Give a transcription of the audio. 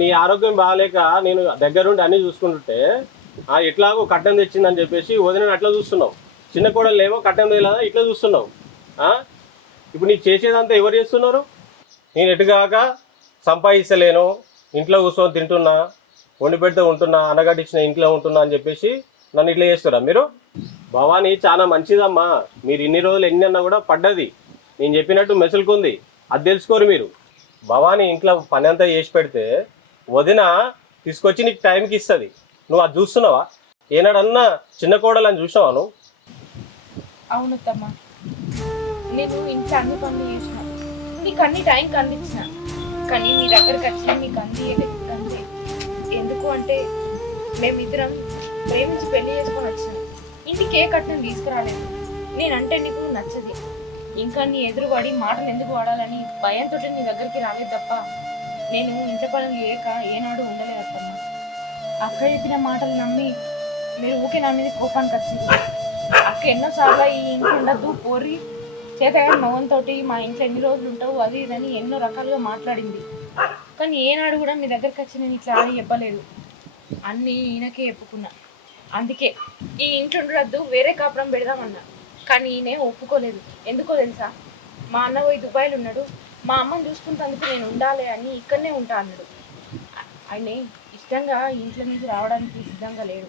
నీ ఆరోగ్యం బాగాలేక నేను దగ్గరుండి అన్నీ చూసుకుంటుంటే ఎట్లాగో కట్టం తెచ్చిందని చెప్పేసి వదిన అట్లా చూస్తున్నావు. చిన్న కోడలు ఏమో కట్టం తెలియదా ఇట్లా చూస్తున్నావు. ఇప్పుడు నీకు చేసేదంతా ఎవరు చేస్తున్నారు? నేను ఎటుగాక సంపాదిస్తలేను, ఇంట్లో కూర్చొని తింటున్నా, వండి పెడితే ఉంటున్నా, అనగడిచ్చిన ఇంట్లో ఉంటున్నా అని చెప్పేసి నన్ను ఇట్లా చేస్తారా మీరు? భవానీ చాలా మంచిదమ్మా. మీరు ఇన్ని రోజులు ఎన్ని అన్నా కూడా పడ్డది. నేను చెప్పినట్టు మెసులుకుంది. అది తెలుసుకోరు మీరు. భవానీ ఇంట్లో పని అంతా చేసి పెడితే వదిన తీసుకొచ్చి నీకు టైంకి ఇస్తుంది. నువ్వు అది చూస్తున్నావా? ఏనాడన్నా చిన్న కోడలని చూసావా నువ్వు? అవును తమ్మ, నేను ఇంట్లో అన్ని పనులు చేసిన, నీకు అన్ని టైంకి అందించిన, కానీ మీ దగ్గరకు వచ్చి మీకు అందియలేదు. ఎందుకు అంటే మేమిద్దరం ప్రేమించి పెళ్లి చేసుకొని వచ్చినాం. ఇంటికి ఏ కట్నం తీసుకురాలేదు. నేనంటే నీకు నచ్చది. ఇంకా నీ ఎదురుపడి మాటలు ఎందుకు వాడాలని భయంతో నీ దగ్గరికి రాలేదు తప్ప నేను ఇంత పనులు లేక ఏనాడు ఉండలేదు అత్తమ్మ. అక్క చెప్పిన మాటలు నమ్మి మీరు ఊకే నా మీద కోపానికి వచ్చింది. అక్క ఎన్నోసార్లు ఈ ఇంట్లో ఉండద్దు పోరి చేతగాని మగంతో మా ఇంట్లో ఎన్ని రోజులు ఉంటావు అది ఇదని ఎన్నో రకాలుగా మాట్లాడింది. కానీ ఏనాడు కూడా మీ దగ్గరికి వచ్చి నేను ఇట్లా అని చెప్పలేదు. అన్నీ ఈయనకే చెప్పుకున్నా. అందుకే ఈ ఇంట్లో ఉండద్దు వేరే కాపురం పెడదామన్నా, కానీ ఈయనే ఒప్పుకోలేదు. ఎందుకో తెలుసా? మా అన్న పోయి దుబాయ్లో ఉన్నాడు, మా అమ్మని చూసుకుంటేందుకు నేను ఉండాలి అని ఇక్కడనే ఉంటా అన్నాడు. ఆయన ఇష్టంగా ఇంట్లో నుంచి రావడానికి సిద్ధంగా లేడు.